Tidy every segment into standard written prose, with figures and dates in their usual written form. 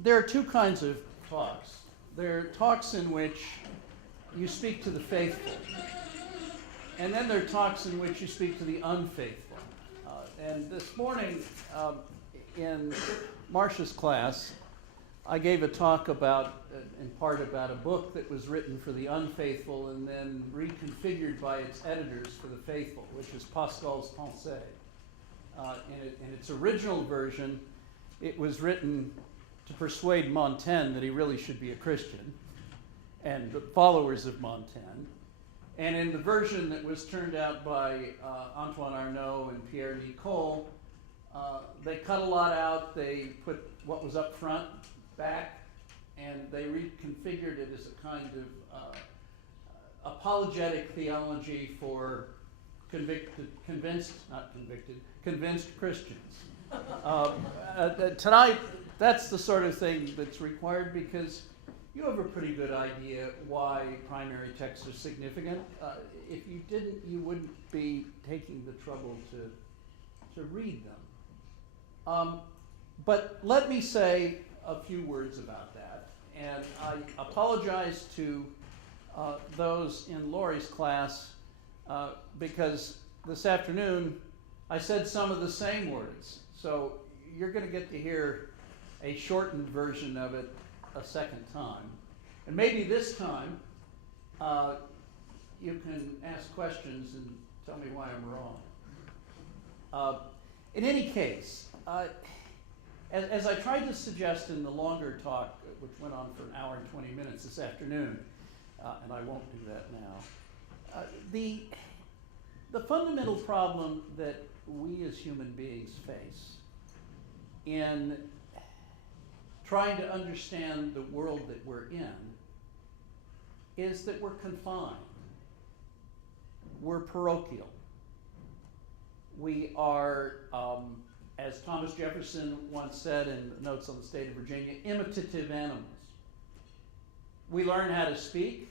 There are two kinds of talks. There are talks in which you speak to the faithful, and then there are talks in which you speak to the unfaithful. And this morning, in Marcia's class, I gave a talk about, in part about a book that was written for the unfaithful and then reconfigured by its editors for the faithful, which is Pascal's Pensées. In its original version, it was written to persuade Montaigne that he really should be a Christian, and the followers of Montaigne. And in the version that was turned out by Antoine Arnaud and Pierre Nicole, they cut a lot out. They put what was up front back, and they reconfigured it as a kind of apologetic theology for convinced Christians. Tonight, that's the sort of thing that's required because you have a pretty good idea why primary texts are significant. If you didn't, you wouldn't be taking the trouble to read them. But let me say a few words about that. And I apologize to those in Laurie's class because this afternoon I said some of the same words. So you're going to get to hear a shortened version of it a second time. And maybe this time you can ask questions and tell me why I'm wrong. In any case, as I tried to suggest in the longer talk, which went on for an hour and 20 minutes this afternoon, and I won't do that now, the fundamental problem that we as human beings face in trying to understand the world that we're in is that we're confined. We're parochial. We are, as Thomas Jefferson once said in Notes on the State of Virginia, imitative animals. We learn how to speak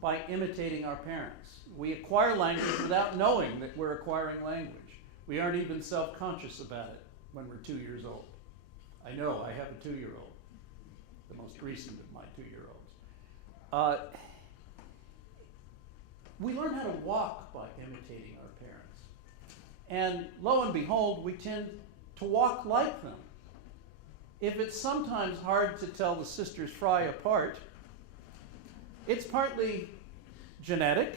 by imitating our parents. We acquire language without knowing that we're acquiring language. We aren't even self-conscious about it when we're 2 years old. I know, I have a 2-year-old, the most recent of my 2-year-olds. We learn how to walk by imitating our parents. And lo and behold, we tend to walk like them. If it's sometimes hard to tell the sisters Fry apart, it's partly genetic,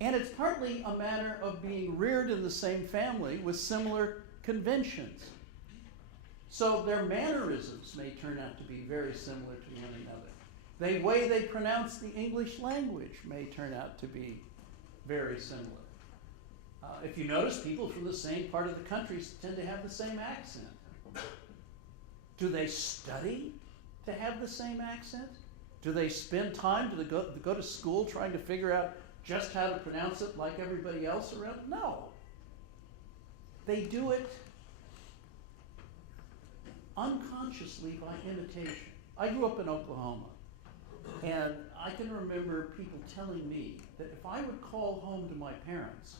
and it's partly a matter of being reared in the same family with similar conventions. So their mannerisms may turn out to be very similar to one another. The way they pronounce the English language may turn out to be very similar. If you notice, people from the same part of the country tend to have the same accent. Do they study to have the same accent? Do they spend time to go to school trying to figure out just how to pronounce it like everybody else around? No. They do it unconsciously by imitation. I grew up in Oklahoma, and I can remember people telling me that if I would call home to my parents,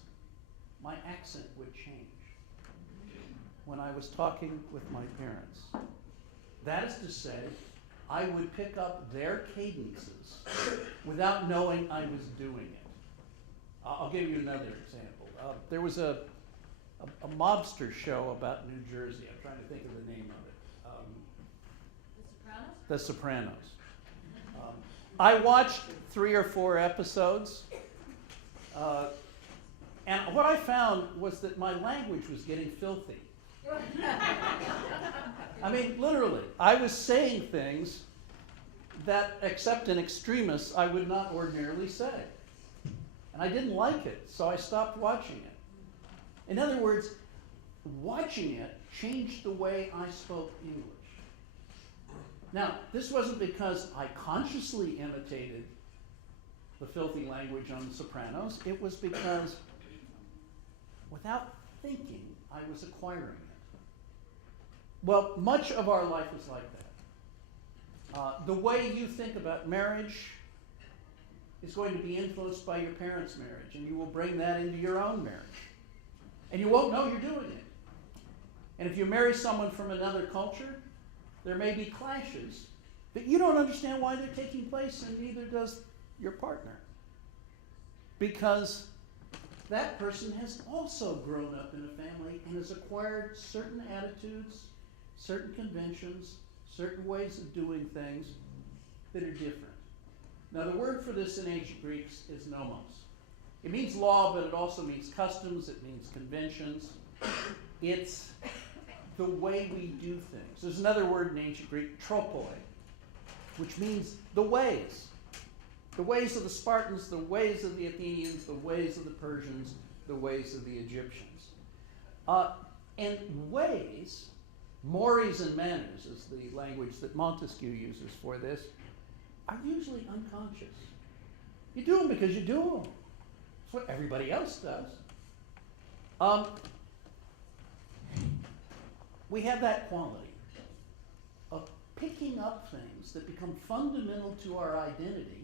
my accent would change when I was talking with my parents. That is to say, I would pick up their cadences without knowing I was doing it. I'll give you another example. There was a mobster show about New Jersey. I'm trying to think of the name of it. The Sopranos? The Sopranos. I watched 3 or 4 episodes, and what I found was that my language was getting filthy. I mean, literally, I was saying things that, except in extremis, I would not ordinarily say. And I didn't like it, so I stopped watching it. In other words, watching it changed the way I spoke English. Now, this wasn't because I consciously imitated the filthy language on The Sopranos. It was because, without thinking, I was acquiring it. Well, much of our life is like that. The way you think about marriage is going to be influenced by your parents' marriage, and you will bring that into your own marriage. And you won't know you're doing it. And if you marry someone from another culture, There may be clashes, but you don't understand why they're taking place, and neither does your partner. Because that person has also grown up in a family and has acquired certain attitudes, certain conventions, certain ways of doing things that are different. Now, the word for this in ancient Greeks is nomos. It means law, but it also means customs, it means conventions. It's the way we do things. There's another word in ancient Greek, tropoi, which means the ways. The ways of the Spartans, the ways of the Athenians, the ways of the Persians, the ways of the Egyptians. And ways, mores and manners is the language that Montesquieu uses for this, are usually unconscious. You do them because you do them. It's what everybody else does. We have that quality of picking up things that become fundamental to our identity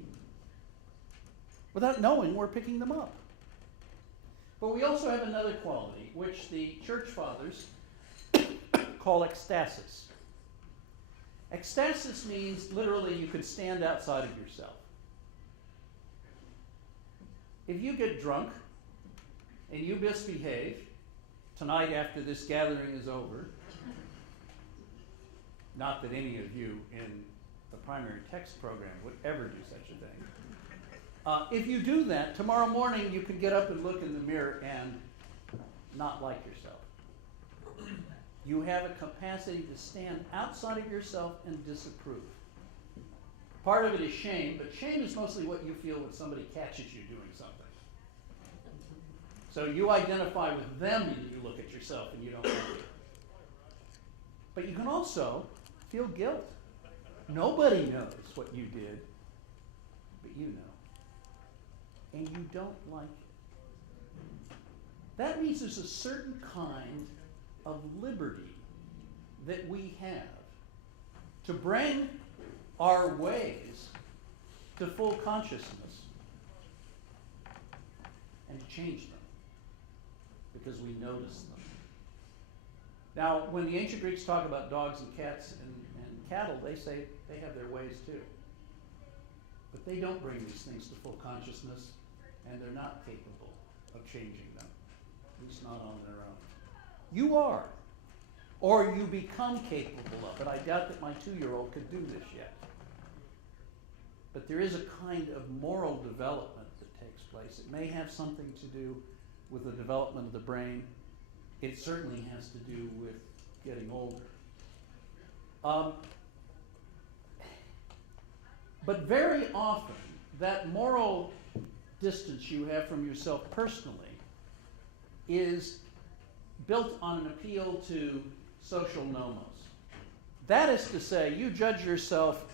without knowing we're picking them up. But we also have another quality, which the church fathers call ecstasis. Ecstasis means literally you could stand outside of yourself. If you get drunk and you misbehave tonight after this gathering is over, not that any of you in the primary text program would ever do such a thing. If you do that, tomorrow morning you can get up and look in the mirror and not like yourself. You have a capacity to stand outside of yourself and disapprove. Part of it is shame, but shame is mostly what you feel when somebody catches you doing something. So you identify with them and you look at yourself and you don't like it. But you can also feel guilt. Nobody knows what you did, but you know. And you don't like it. That means there's a certain kind of liberty that we have to bring our ways to full consciousness and to change them because we notice them. Now, when the ancient Greeks talk about dogs and cats and cattle, they say they have their ways too. But they don't bring these things to full consciousness, and they're not capable of changing them, at least not on their own. You are, or you become capable of it. I doubt that my 2-year-old could do this yet. But there is a kind of moral development that takes place. It may have something to do with the development of the brain. It certainly has to do with getting older. But very often, that moral distance you have from yourself personally is built on an appeal to social nomos. That is to say, you judge yourself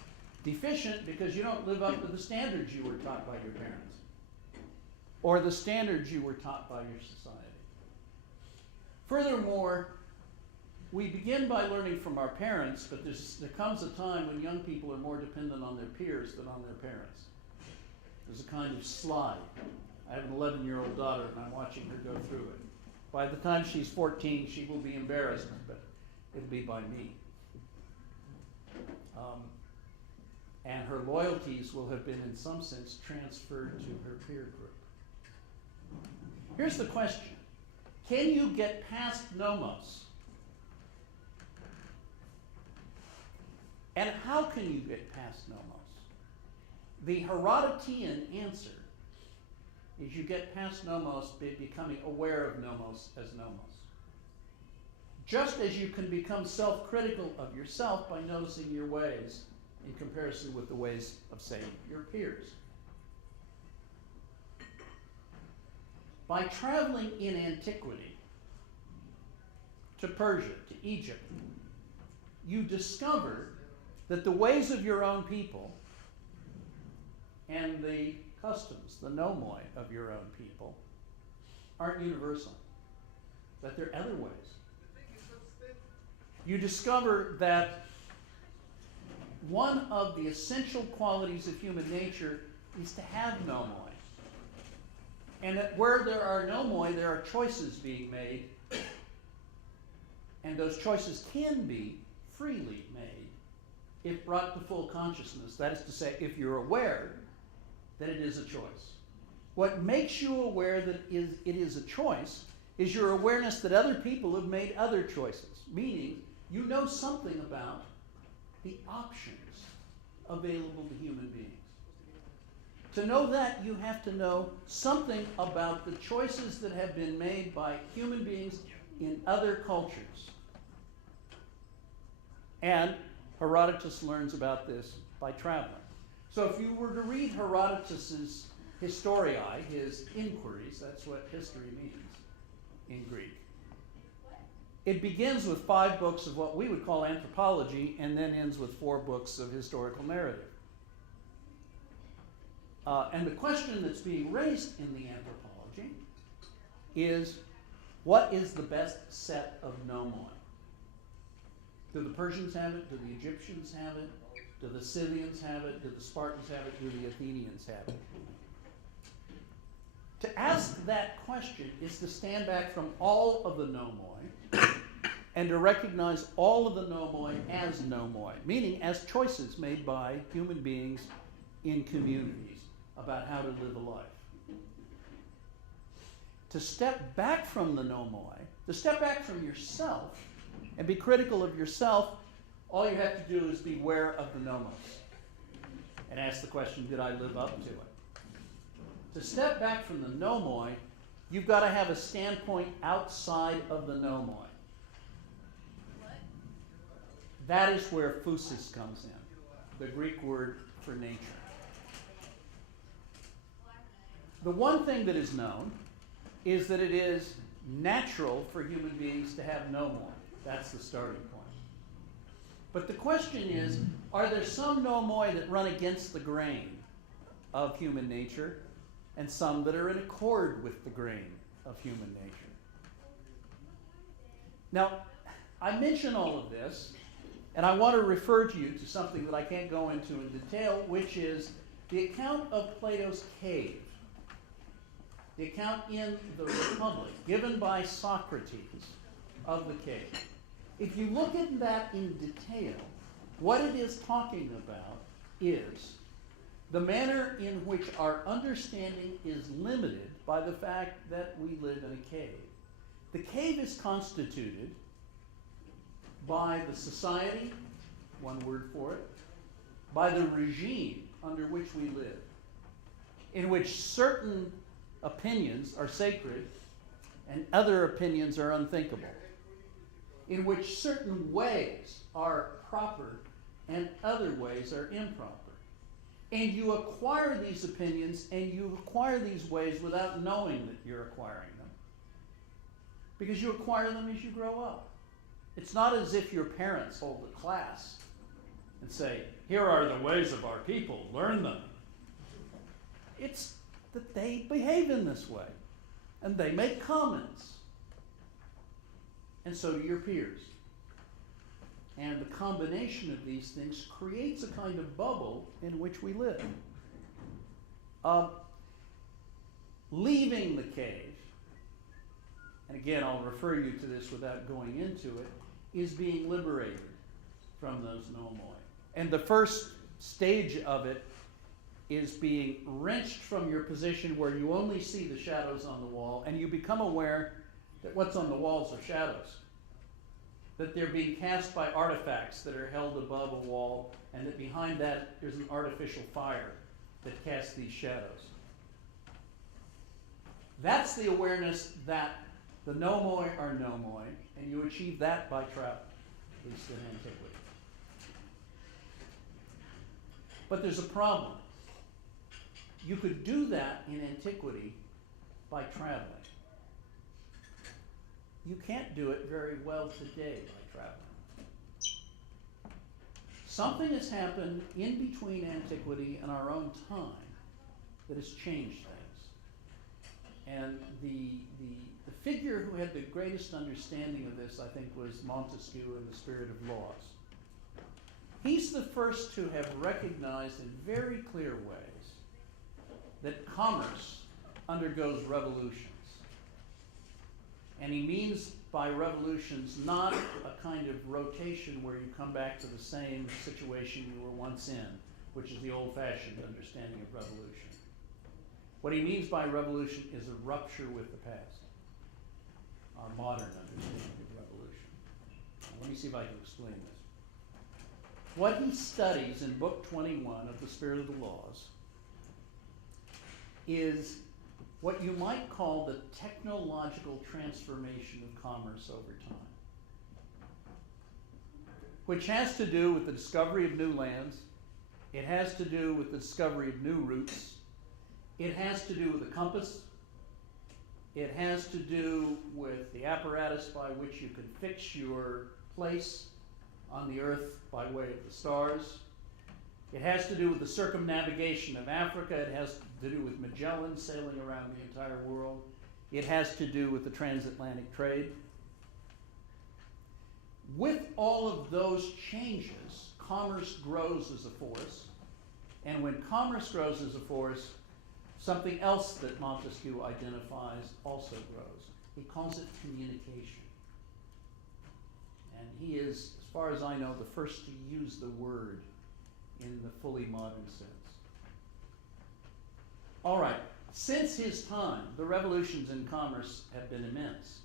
deficient because you don't live up to the standards you were taught by your parents or the standards you were taught by your society. Furthermore, we begin by learning from our parents, but there comes a time when young people are more dependent on their peers than on their parents. There's a kind of slide. I have an 11-year-old daughter, and I'm watching her go through it. By the time she's 14, she will be embarrassed, but it'll be by me. And her loyalties will have been, in some sense, transferred to her peer group. Here's the question. Can you get past nomos? And how can you get past nomos? The Herodotean answer is you get past nomos by becoming aware of nomos as nomos. Just as you can become self-critical of yourself by noticing your ways in comparison with the ways of, say, your peers. By traveling in antiquity to Persia, to Egypt, you discover that the ways of your own people and the customs, the nomoi of your own people, aren't universal, that there are other ways. You discover that one of the essential qualities of human nature is to have nomoi. And that where there are nomoi, there are choices being made, and those choices can be freely made if brought to full consciousness. That is to say, if you're aware that it is a choice. What makes you aware that it is a choice is your awareness that other people have made other choices, meaning you know something about the options available to human beings. To know that, you have to know something about the choices that have been made by human beings in other cultures. And Herodotus learns about this by traveling. So if you were to read Herodotus's Historiae, his inquiries, that's what history means in Greek, it begins with 5 books of what we would call anthropology and then ends with 4 books of historical narrative. And the question that's being raised in the anthropology is, what is the best set of nomoi? Do the Persians have it? Do the Egyptians have it? Do the Scythians have it? Do the Spartans have it? Do the Athenians have it? To ask that question is to stand back from all of the nomoi and to recognize all of the nomoi as nomoi, meaning as choices made by human beings in communities about how to live a life. To step back from the nomoi, to step back from yourself and be critical of yourself, all you have to do is be aware of the nomos and ask the question, did I live up to it? To step back from the nomoi, you've got to have a standpoint outside of the nomoi. That is where phusis comes in, the Greek word for nature. The one thing that is known is that it is natural for human beings to have nomoi. That's the starting point. But the question is, are there some nomoi that run against the grain of human nature and some that are in accord with the grain of human nature? Now, I mention all of this, and I want to refer to you to something that I can't go into in detail, which is the account of Plato's cave. The account in the Republic, given by Socrates of the cave. If you look at that in detail, what it is talking about is the manner in which our understanding is limited by the fact that we live in a cave. The cave is constituted by the society, one word for it, by the regime under which we live, in which certain opinions are sacred and other opinions are unthinkable, in which certain ways are proper and other ways are improper. And you acquire these opinions and you acquire these ways without knowing that you're acquiring them, because you acquire them as you grow up. It's not as if your parents hold a class and say, here are the ways of our people, learn them. It's that they behave in this way, and they make comments. And so do your peers. And the combination of these things creates a kind of bubble in which we live. Leaving the cave, and again I'll refer you to this without going into it, is being liberated from those nomoi. And the first stage of it is being wrenched from your position where you only see the shadows on the wall, and you become aware that what's on the walls are shadows, that they're being cast by artifacts that are held above a wall, and that behind that there's an artificial fire that casts these shadows. That's the awareness that the nomoi are nomoi, and you achieve that by travel, at least in antiquity. But there's a problem. You could do that in antiquity by traveling. You can't do it very well today by traveling. Something has happened in between antiquity and our own time that has changed things. And the figure who had the greatest understanding of this, I think, was Montesquieu in The Spirit of Laws. He's the first to have recognized in very clear ways that commerce undergoes revolutions. And he means by revolutions not a kind of rotation where you come back to the same situation you were once in, which is the old-fashioned understanding of revolution. What he means by revolution is a rupture with the past, our modern understanding of revolution. Now, let me see if I can explain this. What he studies in Book 21 of the Spirit of the Laws is what you might call the technological transformation of commerce over time, which has to do with the discovery of new lands. It has to do with the discovery of new routes. It has to do with the compass. It has to do with the apparatus by which you can fix your place on the earth by way of the stars. It has to do with the circumnavigation of Africa. It has to do with Magellan sailing around the entire world. It has to do with the transatlantic trade. With all of those changes, commerce grows as a force. And when commerce grows as a force, something else that Montesquieu identifies also grows. He calls it communication. And he is, as far as I know, the first to use the word in the fully modern sense. All right, since his time, the revolutions in commerce have been immense.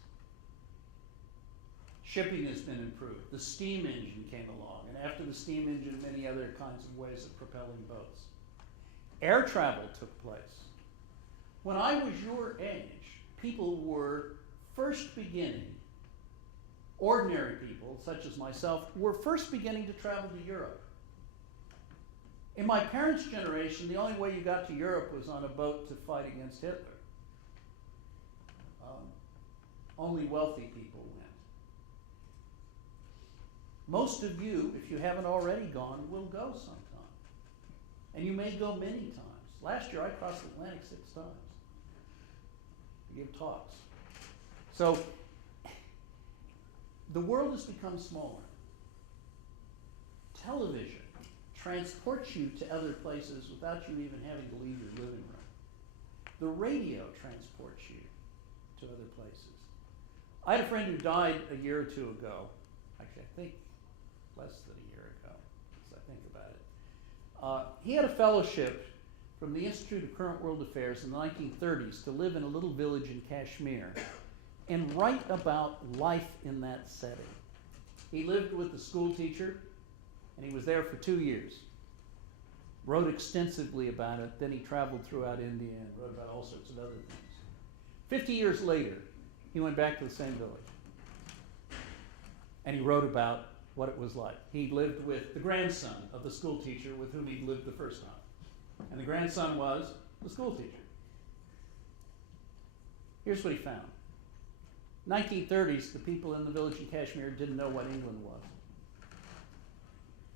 Shipping has been improved. The steam engine came along, and after the steam engine, many other kinds of ways of propelling boats. Air travel took place. When I was your age, people were first beginning, ordinary people, such as myself, were first beginning to travel to Europe. In my parents' generation, the only way you got to Europe was on a boat to fight against Hitler. Only wealthy people went. Most of you, if you haven't already gone, will go sometime. And you may go many times. Last year, I crossed the Atlantic 6 times to give talks. So, the world has become smaller. Television transports you to other places without you even having to leave your living room. The radio transports you to other places. I had a friend who died a year or two ago. Actually, I think less than a year ago, as I think about it. He had a fellowship from the Institute of Current World Affairs in the 1930s to live in a little village in Kashmir and write about life in that setting. He lived with the school teacher, and he was there for 2 years. Wrote extensively about it, then he traveled throughout India and wrote about all sorts of other things. 50 years later, he went back to the same village. And he wrote about what it was like. He lived with the grandson of the school teacher with whom he'd lived the first time. And the grandson was the school teacher. Here's what he found. 1930s, the people in the village in Kashmir didn't know what England was.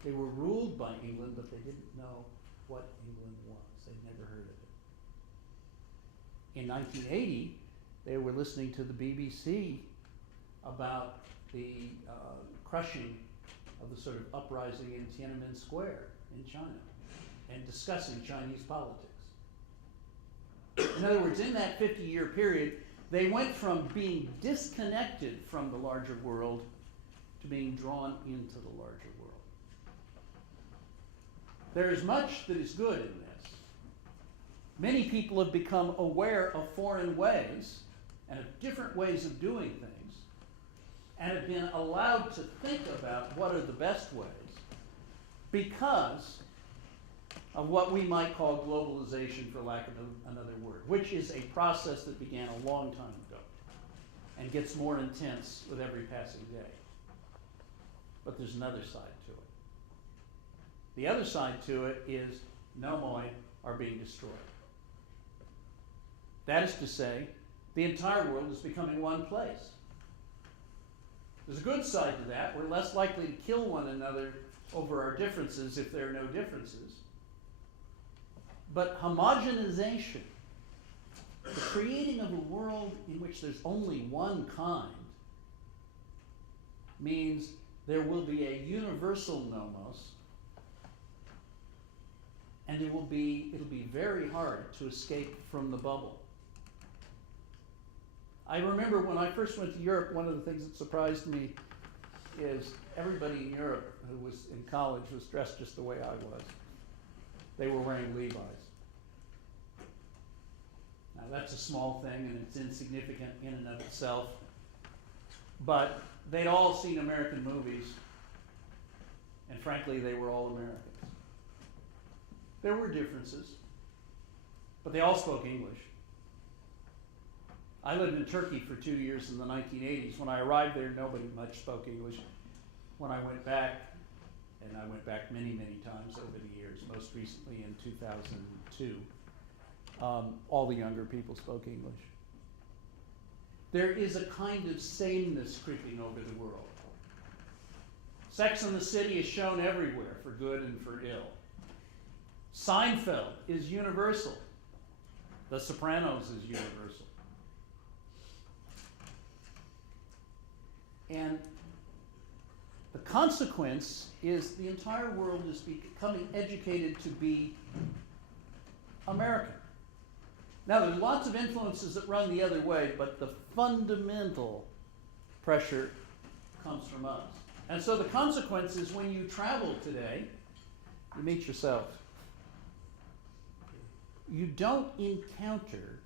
They were ruled by England, but they didn't know what England was. They'd never heard of it. In 1980, they were listening to the BBC about the crushing of the sort of uprising in Tiananmen Square in China and discussing Chinese politics. In other words, in that 50-year period, they went from being disconnected from the larger world to being drawn into the larger world. There is much that is good in this. Many people have become aware of foreign ways and of different ways of doing things and have been allowed to think about what are the best ways because of what we might call globalization, for lack of another word, which is a process that began a long time ago and gets more intense with every passing day. But there's another side to it. The other side to it is nomoi are being destroyed. That is to say, the entire world is becoming one place. There's a good side to that. We're less likely to kill one another over our differences if there are no differences. But homogenization, the creating of a world in which there's only one kind, means there will be a universal nomos, and it'll be very hard to escape from the bubble. I remember when I first went to Europe, one of the things that surprised me is everybody in Europe who was in college was dressed just the way I was. They were wearing Levi's. Now that's a small thing and it's insignificant in and of itself, but they'd all seen American movies, and frankly they were all Americans. There were differences, but they all spoke English. I lived in Turkey for 2 years in the 1980s. When I arrived there, nobody much spoke English. When I went back, and I went back many, many times over the years, most recently in 2002, all the younger people spoke English. There is a kind of sameness creeping over the world. Sex and the City is shown everywhere, for good and for ill. Seinfeld is universal. The Sopranos is universal. And the consequence is the entire world is becoming educated to be American. Now, there's lots of influences that run the other way, but the fundamental pressure comes from us. And so the consequence is when you travel today, you meet yourself. You don't encounter,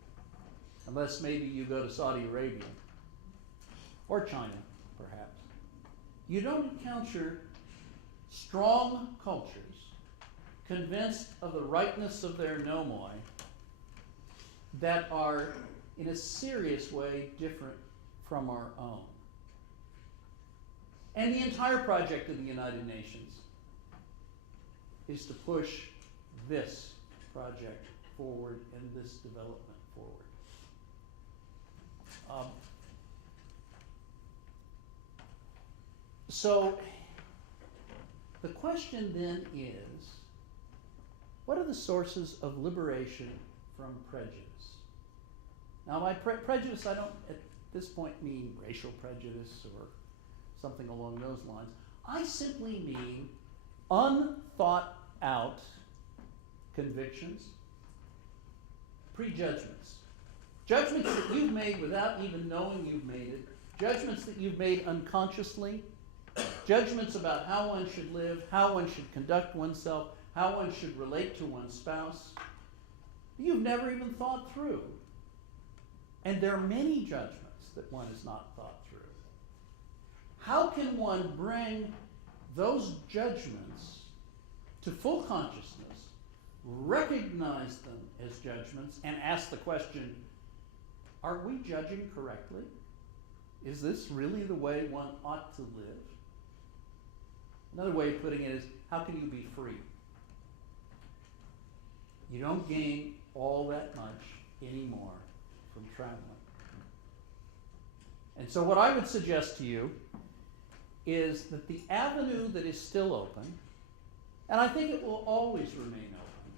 unless maybe you go to Saudi Arabia or China, perhaps, you don't encounter strong cultures convinced of the rightness of their nomoi that are in a serious way different from our own. And the entire project of the United Nations is to push this project forward and this development forward. So the question then is, what are the sources of liberation from prejudice? Now, by prejudice, I don't at this point mean racial prejudice or something along those lines. I simply mean unthought out convictions, prejudgments, judgments that you've made without even knowing you've made it, judgments that you've made unconsciously, judgments about how one should live, how one should conduct oneself, how one should relate to one's spouse, you've never even thought through. And there are many judgments that one has not thought through. How can one bring those judgments to full consciousness, recognize them as judgments, and ask the question, are we judging correctly? Is this really the way one ought to live? Another way of putting it is, how can you be free? You don't gain all that much anymore from traveling. And so what I would suggest to you is that the avenue that is still open, and I think it will always remain open,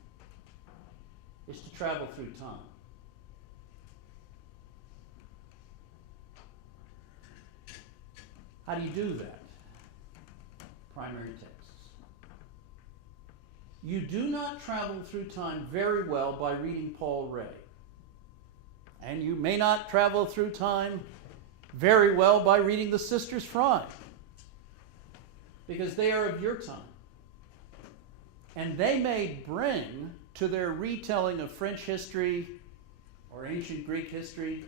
is to travel through time. How do you do that? Primary texts. You do not travel through time very well by reading Paul Rahe. And you may not travel through time very well by reading the Sisters Fry, because they are of your time. And they may bring to their retelling of French history or ancient Greek history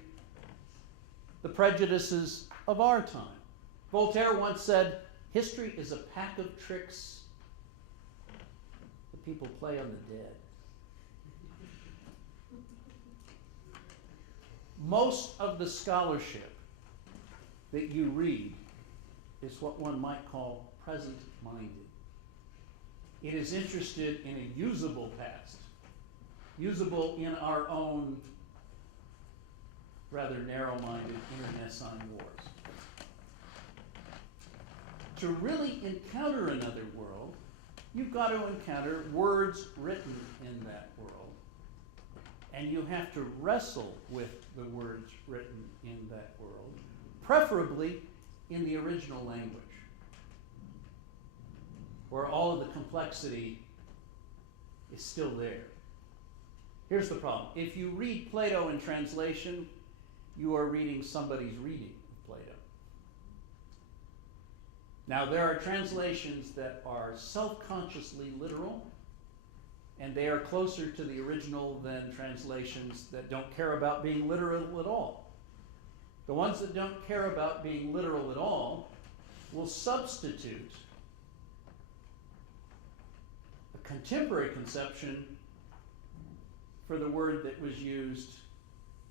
the prejudices of our time. Voltaire once said, history is a pack of tricks that people play on the dead. Most of the scholarship that you read is what one might call present-minded. It is interested in a usable past, usable in our own rather narrow-minded internecine wars. To really encounter another world, you've got to encounter words written in that world. And you have to wrestle with the words written in that world, preferably in the original language, where all of the complexity is still there. Here's the problem. If you read Plato in translation, you are reading somebody's reading of Plato. Now, there are translations that are self-consciously literal, and they are closer to the original than translations that don't care about being literal at all. The ones that don't care about being literal at all will substitute a contemporary conception for the word that was used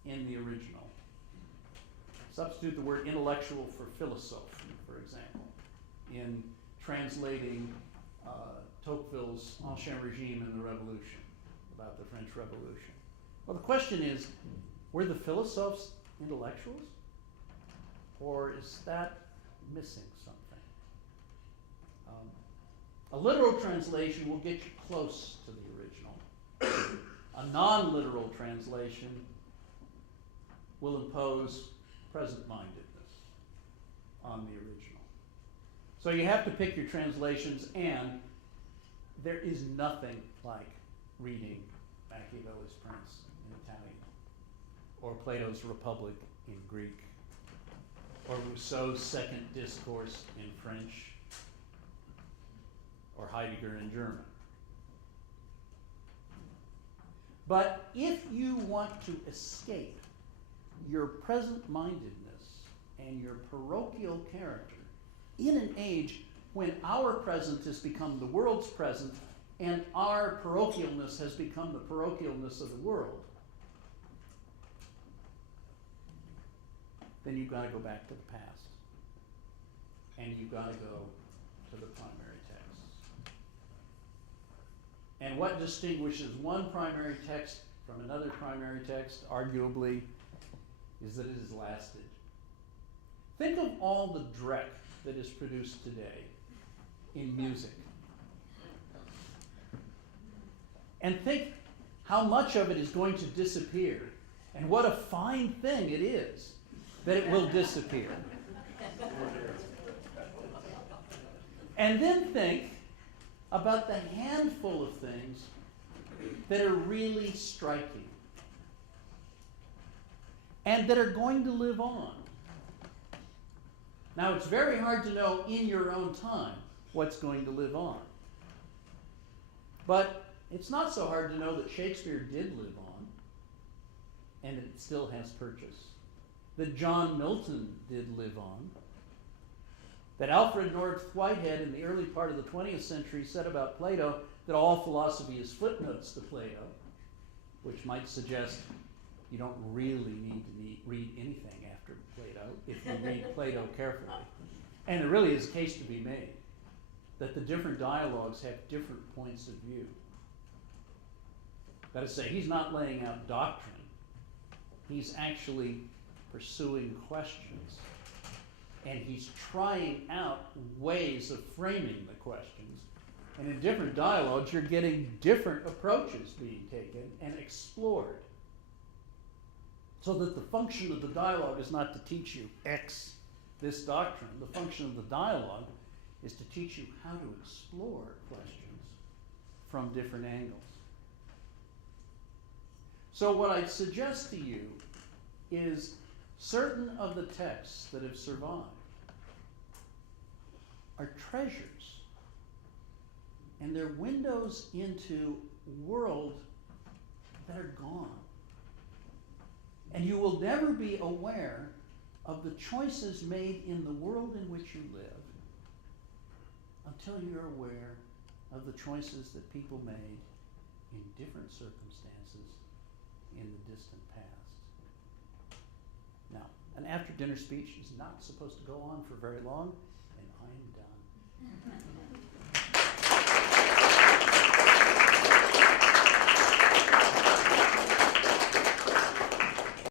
in the original. Substitute the word intellectual for philosophe, for example, in translating Tocqueville's Ancien Régime and the Revolution, about the French Revolution. Well, the question is, were the philosophes intellectuals? Or is that missing something? A literal translation will get you close to the original. A non-literal translation will impose present-mindedness on the original. So you have to pick your translations, and there is nothing like reading Machiavelli's Prince in Italian, or Plato's Republic in Greek, or Rousseau's Second Discourse in French, or Heidegger in German. But if you want to escape your present-mindedness and your parochial character in an age when our present has become the world's present and our parochialness has become the parochialness of the world, then you've got to go back to the past. And you've got to go to the primary texts. And what distinguishes one primary text from another primary text, arguably, is that it has lasted. Think of all the dreck that is produced today in music. And think how much of it is going to disappear, and what a fine thing it is that it will disappear. And then think about the handful of things that are really striking and that are going to live on. Now, it's very hard to know in your own time what's going to live on. But it's not so hard to know that Shakespeare did live on, and it still has purchase. That John Milton did live on. That Alfred North Whitehead in the early part of the 20th century said about Plato that all philosophy is footnotes to Plato, which might suggest you don't really need to read anything after Plato if you read Plato carefully. And there really is a case to be made that the different dialogues have different points of view. That is to say, he's not laying out doctrine. He's actually pursuing questions. And he's trying out ways of framing the questions. And in different dialogues, you're getting different approaches being taken and explored. So that the function of the dialogue is not to teach you X, this doctrine. The function of the dialogue is to teach you how to explore questions from different angles. So what I'd suggest to you is certain of the texts that have survived are treasures, and they're windows into a world that are gone. And you will never be aware of the choices made in the world in which you live until you're aware of the choices that people made in different circumstances in the distant past. Now, an after-dinner speech is not supposed to go on for very long, and I am done.